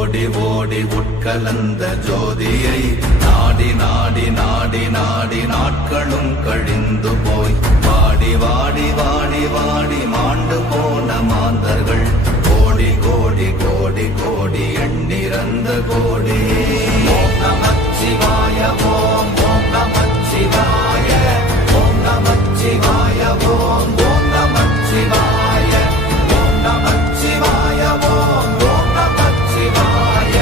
ஓடி ஓடி உட்கலந்த ஜோதியை நாடி நாடி நாடி நாடி நாட்களும் கழிந்து போய் வாடி வாடி வாடி வாடி மாண்டு போன மாந்தர்கள் கோடி கோடி கோடி கோடி எண்ணிறந்த கோடி. ஓம் நமச்சிவாய ஓம் ஓம் நமச்சிவாய ஓம் நமச்சிவாய ஓம் ஓம் நமச்சிவாய ஓம் நமச்சிவாய ஓம் ஓம் நமச்சிவாய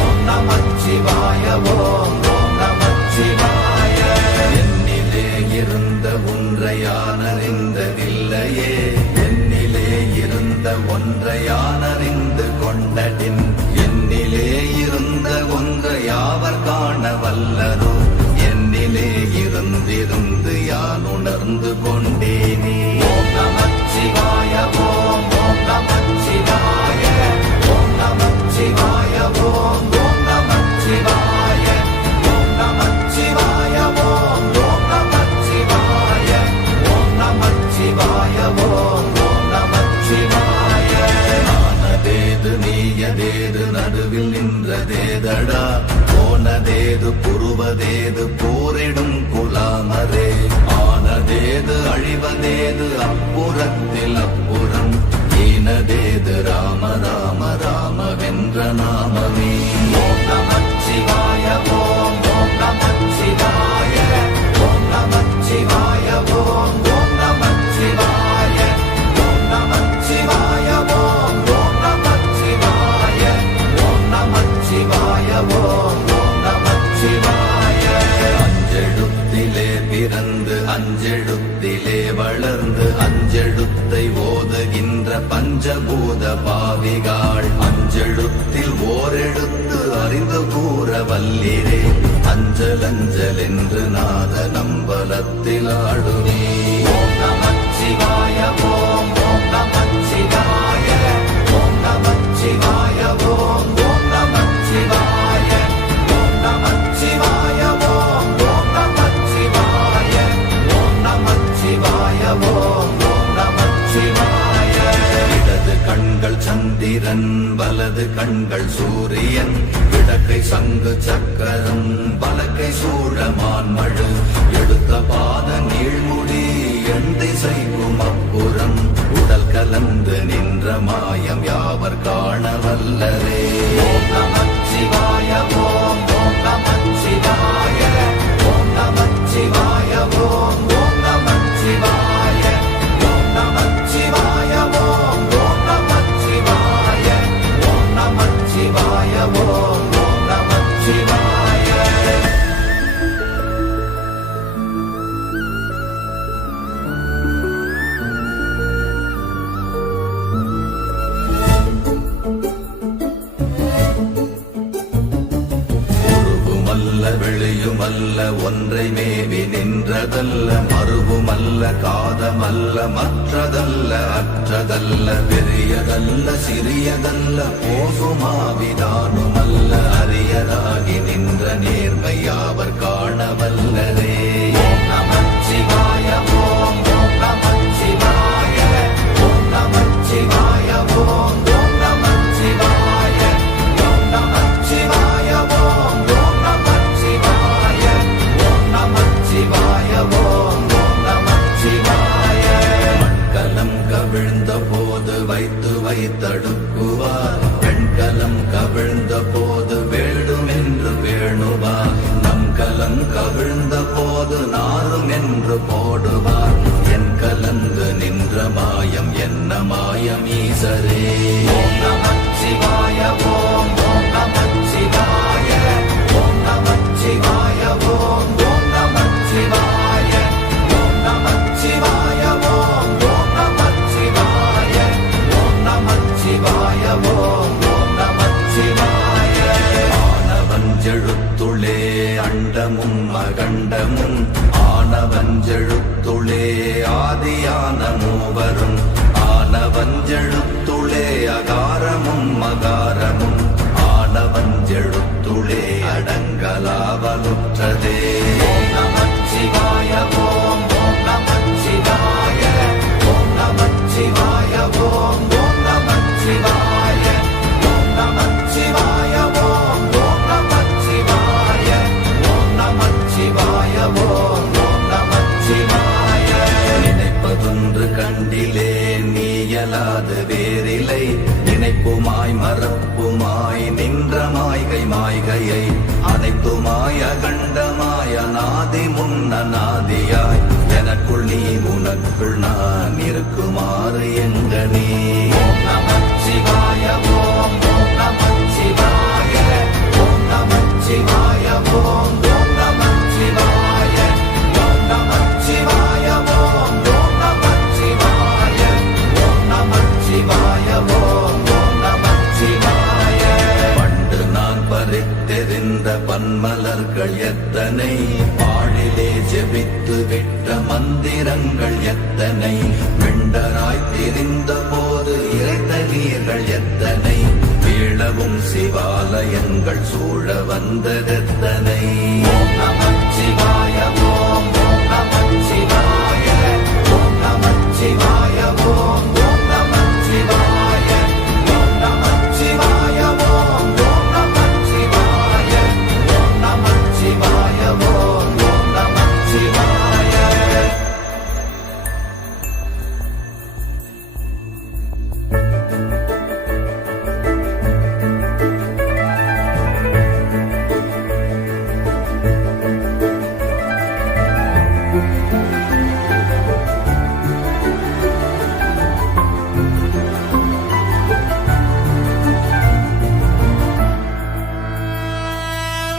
ஓம் நமச்சிவாய ஓம் ஓம் நமச்சிவாய. என்னிலே இருந்த ஒன்றை யான் அறிந்ததில்லையே, என்னிலே இருந்த ஒன்றை யான் அறிந்து கொண்டடின், என்னிலே இருந்த ஒன்றை யாவர் காண வல்லரோ, என்னிலே இருந்திருந்து யான் உணர்ந்து கொண்டேனே. ஓம் நமச்சிவாய ஓம் ஓம் நமச்சிவாய ஓம் நமச்சிவாய ஓம் ஓம் நமச்சிவாய ஓம் நமச்சிவாய ஓம் ஓம் நமச்சிவாய ஓம் நமச்சிவாய ஓம் ஓம் நமச்சிவாய. ஆனதேது நீயதேது நடுவில் நின்றதேதடா, போனதேது புருவதேது போரிடும் குலாமரே, ஆனதேது அழிவதேது அப்புறத்தில் அப்புறம், ஈனதேது ராம ராம ராம வென்ற நாமமே. ஓம் நமச்சிவாய ஓம் ஓம் நமச்சிவாய ஓம் நமச்சிவாய ஓம் ஓம் நமச்சிவாய ஓம் நமச்சிவாய ஓம் ஓம் நமச்சிவாய ஓம் நமச்சிவாய ஓம் ஓம் நமச்சிவாய. அஞ்செழுத்திலே பிறந்து அஞ்செழுத்திலே வளர்ந்து அஞ்செழுத்தை ஓதுகின்ற பஞ்சபூத பாவிகாள், அஞ்செழுத்தில் ஓரெழுத்து அறிந்து கூற வல்லிரே, அஞ்சல் அஞ்சல் என்று நாத நம்பலத்தில் ஆடுவே. ஓம் நமச்சிவாய ஓம் ஓம் நமச்சிவாய ஓம் நமச்சிவாய ஓம் ஓம் நமச்சிவாய ஓம் நமச்சிவாய ஓம் ஓம் நமச்சிவாய ஓம் நமச்சிவாய ஓம் ஓம் நமச்சிவாய. இடது கண்கள் சந்திரன் வலது கண்கள் சூரியன், இடக்கை சங்கு சக்கரம் வலக்கை சூழமான் மழு, எடுத்த பாத நீழ்முடி எண் திசைக்கும் அப்புறம், உடல் கலந்து நின்ற மாயம் யாவர் காண வல்லரே. ஓம் நமச்சிவாய ஓம் ஓம் நமச்சிவாய ஓம் நமச்சிவாய ஓம் ஓம் நமச்சிவாய ஓம் நமச்சிவாய ஓம் ஓம் நமச்சிவாய ஓம் நமச்சிவாய ஓம் ஓம் நமச்சிவாய. வெளியுமல்ல ஒன்றை மேவி நின்றதல்ல, மறுவுமல்ல காதமல்ல மற்றதல்ல அற்றதல்ல, பெரியதல்ல சிறியதல்ல போகுமாவிதானுமல்ல, அரியதாகி நின்ற நேர்மை யாவர் காண வல்லரே. ஓம் நமச்சிவாய ஓம் ஓம் நமச்சிவாய ஓம் நமச்சிவாய ஓம் ஓம் நமச்சிவாய ஓம் நமச்சிவாய ஓம் ஓம் நமச்சிவாய ஓம் நமச்சிவாய ஓம் ஓம் நமச்சிவாய. மண்கலம் கவிழ்ந்த போது வைத்து வைத்தடுக்குவார், பெண்கலம் கவிழ்ந்த போது வேண்டும் என்று வேணுவார், நம் கலம் கவிழ்ந்த போது நாரும் என்று போடுவார், என் கலந்து நின்ற மாயம் என்ன மாயம் ஈசரே. ஓம் நமச்சிவாய ஓம் ஓம் நமச்சிவாய ஓம் நமச்சிவாய ஓம் ஓம் நமச்சிவாய ஓம் நமச்சிவாய ஓம் ஓம் நமச்சிவாய ஓம் நமச்சிவாய ஓம் ஓம் நமச்சிவாய. ஆனவஞ்செழுத்துளே அண்டமும் அகண்டமும், ஆனவஞ்செழுத்துளே ஆதியான மூவரும், ஆனவஞ்செழுத்துளே அகாரமும் மகாரமும், ஆனவஞ்செழுத்துளே அடங்கலாவலுற்றதே. ஓம் நமச்சிவாய ஓம் ஓம் நமச்சிவாய ஓம் நமச்சிவாய ஓம் ஓம் நமச்சிவாய ஓம் நமச்சிவாய ஆதி முன்னநாதியாய் எனக்குள் நீ உனக்குள் நான் இருக்குமாறு எங்க நீ ஓம் நமச்சிவாய ஓம் ஓம் நமச்சிவாய ஓம் நமச்சிவாய ஓம் ஓம் நமச்சிவாய ஓம் நமச்சிவாய ஓம் ஓம் நமச்சிவாய ஓம் நமச்சிவாய ஓம் ஓம் நமச்சிவாய பண்டு நான் பறித்தெறிந்த பன்மலர்கள் எத்தனை பாழிலே ஜெபித்து விட்ட மந்திரங்கள் எத்தனை வெண்டராய் திரிந்த போது இறைத்த நீர்கள் எத்தனை வீழவும் சிவாலயங்கள் சூழ வந்ததெத்தனை ஓம் நமச்சிவாய ஓம் ஓம் நமச்சிவாய ஓம் நமச்சிவாய ஓம் ஓம் நமச்சிவாய ஓம் நமச்சிவாய ஓம் ஓம் நமச்சிவாய ஓம் நமச்சிவாய ஓம் ஓம் நமச்சிவாய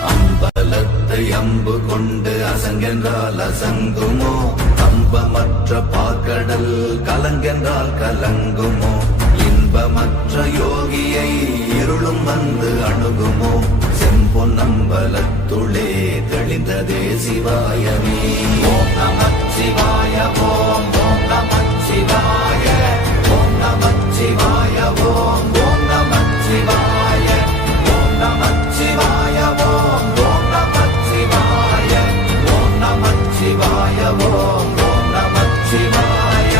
அம்பலத்தை அம்பு கொண்டு அசங்கென்றால் அசங்குமோ கம்பமற்ற பாக்கடல் கலங்கென்றால் கலங்குமோ இன்பமற்ற யோகியை இருளும் வந்து அணுகுமோ செம்பொன்னம்பலத்துளே தெளிந்ததே சிவாயமே ஓம் நமச்சிவாய ஓம் ஓம் நமச்சிவாய ஓம் நமச்சிவாய ஓம் ஓம் நமச்சிவாய ஓம் நமச்சிவாய ஓம் ஓம் நமச்சிவாய ஓம் நமச்சிவாய ஓம் ஓம் நமச்சிவாய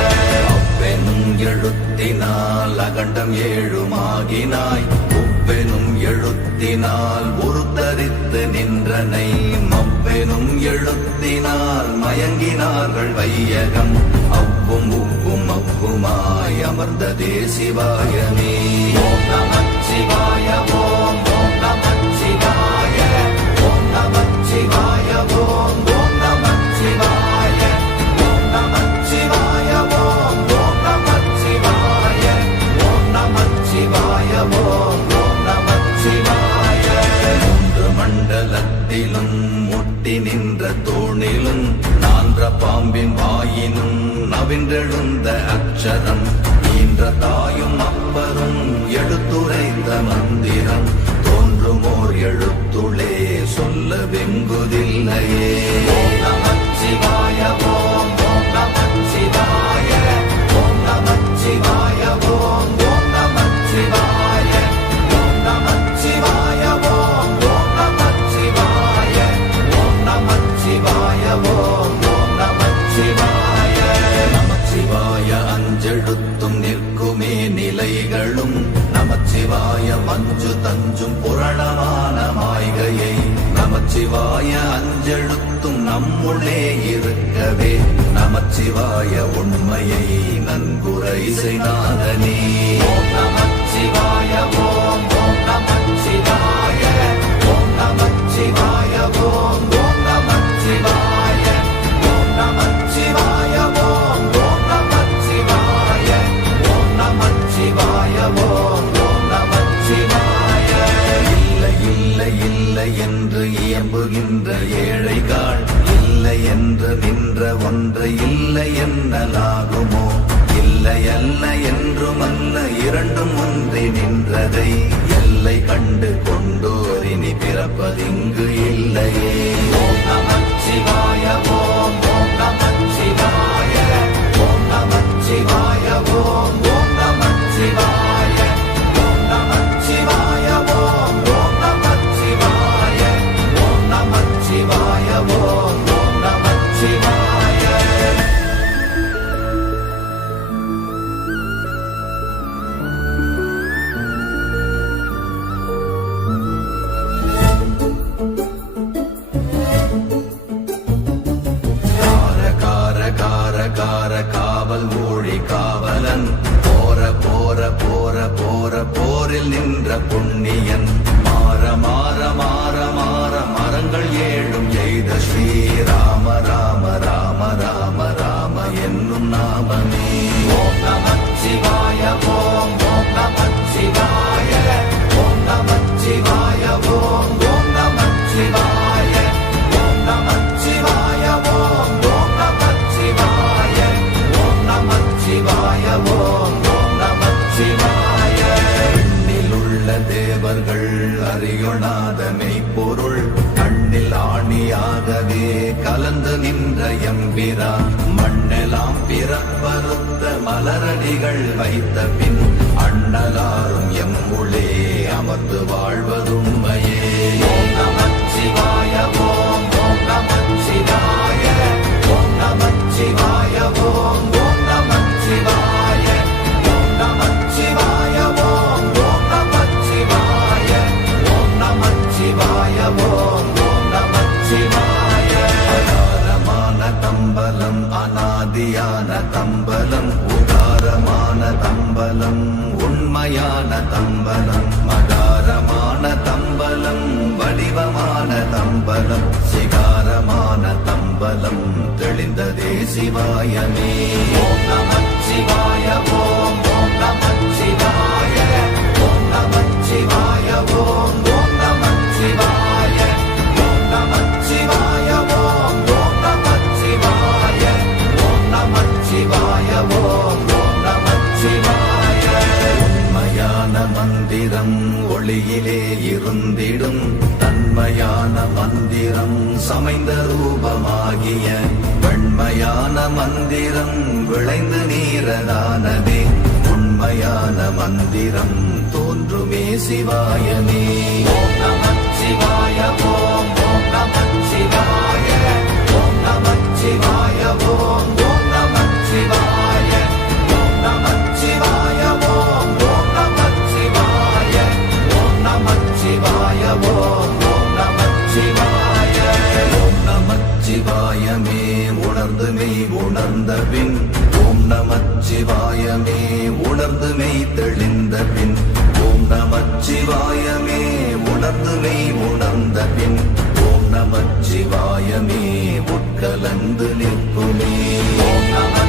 அவ்வெனும் எழுத்தினால் அகண்டம் ஏழுமாகினாய் உவ்வெனும் எழுத்தினால் உருத்தரித்து நின்றனை மவ்வெனும் எழுத்தினால் மயங்கினார்கள் வையகம் அவ்வும் உவ்வும் அவ்வுமாய் அமர்ந்ததே சிவாயமே ஓம் நமச்சிவாய ஓம் ஓம் நமச்சிவாய ஓம் நமச்சிவாய ஓம் ஓம் நமச்சிவாய ஓம் நமச்சிவாய ஓம் ஓம் நமச்சிவாய ஓம் நமச்சிவாய ஓம் ஓம் நமச்சிவாய மூன்று மண்டலத்திலும் முட்டி நின்ற தூணிலும் நான்ற பாம்பின் வாயினும் நவின்றெழுந்த அக்ஷரம் ஈன்ற தாயும் அப்பரும் எடுத்துரைத்த மந்திரம் தோன்றுமோர் எழுத்துளே சொல்ல வெங்குதில்லையே ஓம் நமச்சிவாய ஓம் ஓம் நமச்சிவாய ஓம் நமச்சிவாய ஓம் ஓம் நமச்சிவாய ஓம் நமச்சிவாய ஓம் ஓம் நமச்சிவாய ஓம் நமச்சிவாய ஓம் ஓம் நமச்சிவாய நமச்சிவாய அஞ்செழுத்தும் நிற்குமே நிலைகளும் நமச்சிவாய மஞ்சு தஞ்சும் புரணமான மாய்கையை நமச்சிவாய அஞ்செழுத்தும் நம்முள்ளே இருக்கவே நமச்சிவாய உண்மையை நன்குரை செய்தாதனே ஓம் நமச்சிவாய ஓம் ஓம் நமச்சிவாய ஓம் நமச்சிவாய ஓம் ஓம் நமச்சிவாய ஓம் நமச்சிவாய ஓம் ஓம் நமச்சிவாய ஓம் நமச்சிவாய ஓம் ஓம் நமச்சிவாய இல்லை இல்லை இல்லை என்று இயம்புகின்ற ஏழைகள் இல்லை என்று நின்ற ஒன்று இல்லை என்னலாகுமோ இல்லை அல்ல என்றுமல்ல இரண்டும் ஒன்றி நின்றதை எல்லை கண்டு கொண்டோரினி பிறப்பதிங்கு இல்லையே ஓம் நமச்சிவாய ஓம் ஓம் நமச்சிவாய ஓம் நமச்சிவாய ஓம் ஓம் நமச்சிவாய ஓம் நமச்சிவாய ஓம் ஓம் நமச்சிவாய ஓம் நமச்சிவாய ஓம் ஓம் நமச்சிவாய தேவர்கள் அறியொணாத மெய்ப்பொருள் கண்ணில் ஆணியாகவே கலந்து நின்ற எம்பிரா மண்ணெல்லாம் பிறப்பறுத்த மலரடிகள் வைத்த பின் அண்ணலாரும் எம்முளே அமர்ந்து வாழ்வதுண்மையே. ஓம் நமச்சிவாய ஓம் ஓம் நமச்சிவாய ஓம் நமச்சிவாய ஓம் ஓம் நமச்சிவாய ஓம் நமச்சிவாய ஓம் ஓம் நமச்சிவாய ஓம் நமச்சிவாய ஓம் ஓம் நமச்சிவாய. அகாரமான தம்பலம் அநாதியான தம்பலம் உகாரமான தம்பலம் உண்மையான தம்பலம் மகாரமான தம்பலம் வடிவமான தம்பலம் சிகாரமான தம்பலம் தெளிந்ததே சிவாயமே. ஓம் நமச்சிவாய ஓம் ஓம் நமச்சிவாய ஓம் நமச்சிவாய ஓம் ஓம் நமச்சிவாய ஓம் நமச்சிவாய ஓம் ஓம் நமச்சிவாய ஓம் நமச்சிவாய ஓம் ஓம் நமச்சிவாய. உண்மையான மந்திரம் ஒளியிலே இருந்திடும் தன்மையான மந்திரம் சமைந்த ரூபமாகிய வெண்மையான மந்திரம் விளைந்து நீரதானதே உண்மையான மந்திரம் தோன்றுமே சிவாயமே. ஓம் நமச்சிவாய ஓம் ஓம் நமச்சிவாய ஓம் நமச்சிவாய ஓம் ஓம் நமச்சிவாய ஓம் நமச்சிவாய ஓம் ஓம் நமச்சிவாய ஓம் நமச்சிவாய ஓம் ஓம் நமச்சிவாய. ஓம் நமச்சிவாயமே உணர்ந்து மெய் உணர்ந்த பின் ஓம் நமச்சிவாயமே உணர்ந்து மெய் தெளிந்த பின் ஓம் நமச்சிவாயமே உணர்ந்து மெய் உணர்ந்த பின் ஓம் நமச்சிவாயமே உட்கலந்து நிற்குமே. ஓம் நம